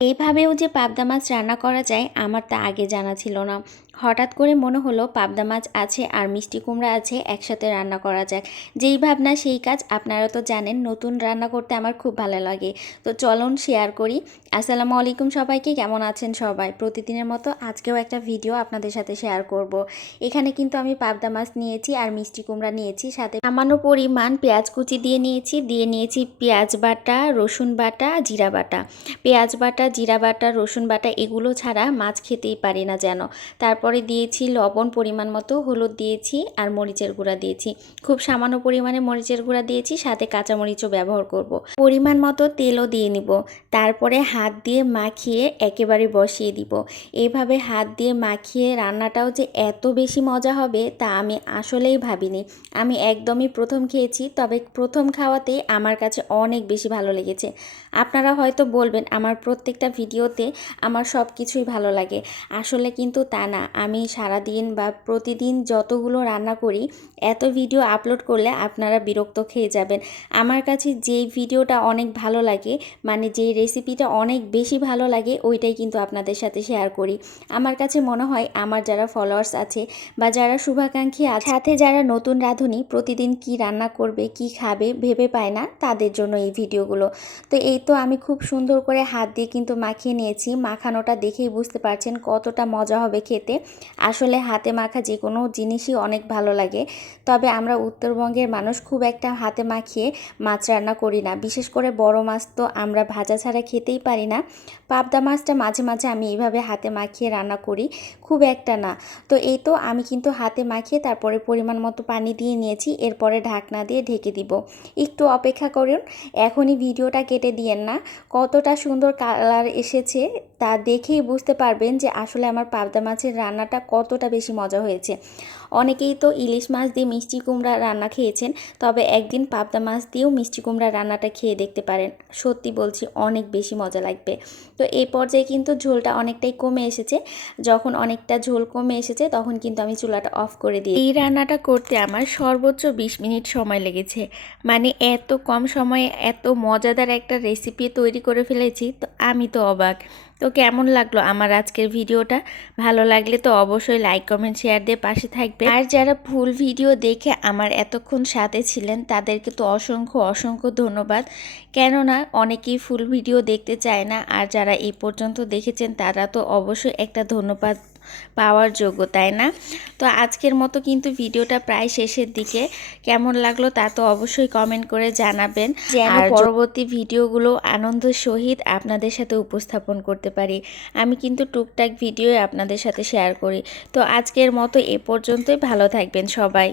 এইভাবেও যে পাবদা মাছ রান্না করা যায় আমার তা আগে জানা ছিল না। হঠাৎ করে মনে হলো পাবদা মাছ আছে আর মিষ্টি কুমড়া আছে, একসাথে রান্না করা যাক। যেই ভাবনা সেই কাজ, আপনারা তো জানেন নতুন রান্না করতে আমার খুব ভালো লাগে। তো চলুন শেয়ার করি। আসসালামু আলাইকুম সবাইকে, কেমন আছেন সবাই? প্রতিদিনের মতো আজকেও একটা ভিডিও আপনাদের সাথে শেয়ার করব। এখানে কিন্তু আমি পাবদা মাছ নিয়েছি আর মিষ্টি কুমড়া নিয়েছি, সাথে সামান্য পরিমাণ পেঁয়াজ কুচি দিয়ে নিয়েছি পেঁয়াজ বাটা, রসুন বাটা, জিরা বাটা। পেঁয়াজ বাটা, জিরা বাটা, রসুন বাটা এগুলো ছাড়া মাছ খেতেই পারি না যেন। তারপরে দিয়েছি লবণ পরিমাণ মতো, হলুদ দিয়েছি আর মরিচের গুঁড়া দিয়েছি। খুব সামান্য পরিমাণে মরিচের গুঁড়া দিয়েছি, সাথে কাঁচামরিচও ব্যবহার করব। পরিমাণ মতো তেলও দিয়ে নিব। তারপরে হাত দিয়ে মাখিয়ে একেবারে বসিয়ে দিব। এইভাবে হাত দিয়ে মাখিয়ে রান্নাটাও যে এত বেশি মজা হবে তা আমি আসলেই ভাবিনি। আমি একদমই প্রথম খেয়েছি, তবে প্রথম খাওয়াতেই আমার কাছে অনেক বেশি ভালো লেগেছে। আপনারা হয়তো বলবেন আমার প্রত্যেকটা ভিডিওতে আমার সব কিছুই ভালো লাগে, আসলে কিন্তু তা না। আমি সারাদিন বা প্রতিদিন যতগুলো রান্না করি, এত ভিডিও আপলোড করলে আপনারা বিরক্ত খেয়ে যাবেন। আমার কাছে যেই ভিডিওটা অনেক ভালো লাগে, মানে যেই রেসিপিটা অনেক বেশি ভালো লাগে, ওইটাই কিন্তু আপনাদের সাথে শেয়ার করি। আমার কাছে মনে হয় আমার যারা ফলোয়ার্স আছে বা যারা শুভাকাঙ্ক্ষী আছে, সাথে যারা নতুন রাঁধুনি প্রতিদিন কি রান্না করবে কি খাবে ভেবে পায় না, তাদের জন্য এই ভিডিওগুলো। তো এই তো আমি খুব সুন্দর করে হাত দিয়ে কিন্তু মাখিয়ে নিয়েছি। মাখানোটা দেখেই বুঝতে পারছেন কতটা মজা হবে খেতে। আসলে হাতে মাখা যে কোনো জিনিসই অনেক ভালো লাগে, তবে আমরা উত্তরবঙ্গের মানুষ খুব একটা হাতে মাখিয়ে মাছ রান্না করি না। বিশেষ করে বড় মাছ তো আমরা ভাজা ছাড়া খেতেই পারি না। পাবদা মাছটা মাঝে মাঝে আমি এইভাবে হাতে মাখিয়ে রান্না করি, খুব একটা না। তো এই তো আমি কিন্তু হাতে মাখিয়ে তারপরে পরিমাণ মতো পানি দিয়ে নিয়েছি। এরপরে ঢাকনা দিয়ে ঢেকে দিব। একটু অপেক্ষা করুন, এখনই ভিডিওটা কেটে দিয়েন না। কতটা সুন্দর কালার এসেছে তা দেখেই বুঝতে পারবেন যে আসলে আমার পাবদা মাছের রান্নাটা কতটা বেশি মজা হয়েছে। অনেকেই তো ইলিশ মাছ দিয়ে মিষ্টি কুমড়া রান্না খেয়েছেন, তবে একদিন পাবদা মাছ দিয়েও মিষ্টি কুমড়া রান্নাটা খেয়ে দেখতে পারেন। সত্যি বলছি, অনেক বেশি মজা লাগবে। তো এই পর্যায়ে কিন্তু ঝোলটা অনেকটাই কমে এসেছে। যখন অনেকটা ঝোল কমে এসেছে তখন কিন্তু আমি চুলাটা অফ করে দিই। এই রান্নাটা করতে আমার সর্বোচ্চ 20 মিনিট সময় লেগেছে। মানে এত কম সময়ে এত মজাদার একটা রেসিপি তৈরি করে ফেলেছি, তো আমি তো অবাক। তো কেমন লাগলো আমার আজকের ভিডিওটা? ভালো লাগলে তো অবশ্যই লাইক, কমেন্ট, শেয়ার দিয়ে পাশে থাকবে। আর যারা ফুল ভিডিও দেখে আমার এতক্ষণ সাথে ছিলেন তাদেরকে তো অসংখ্য অসংখ্য ধন্যবাদ। কেননা অনেকেই ফুল ভিডিও দেখতে চায় না, আর যারা এই পর্যন্ত দেখেছেন তারা তো অবশ্যই একটা ধন্যবাদ পাওয়ার যোগ্য, তাই না? তো আজকের মতো কিন্তু ভিডিওটা প্রায় শেষের দিকে। কেমন লাগলো তা তো অবশ্যই কমেন্ট করে জানাবেন, যেন পরবর্তী ভিডিওগুলো আনন্দের সহিত আপনাদের সাথে উপস্থাপন করতে পারি। আমি কিন্তু টুকটাক ভিডিও আপনাদের সাথে শেয়ার করি। তো আজকের মতো এ পর্যন্তই। ভালো থাকবেন সবাই।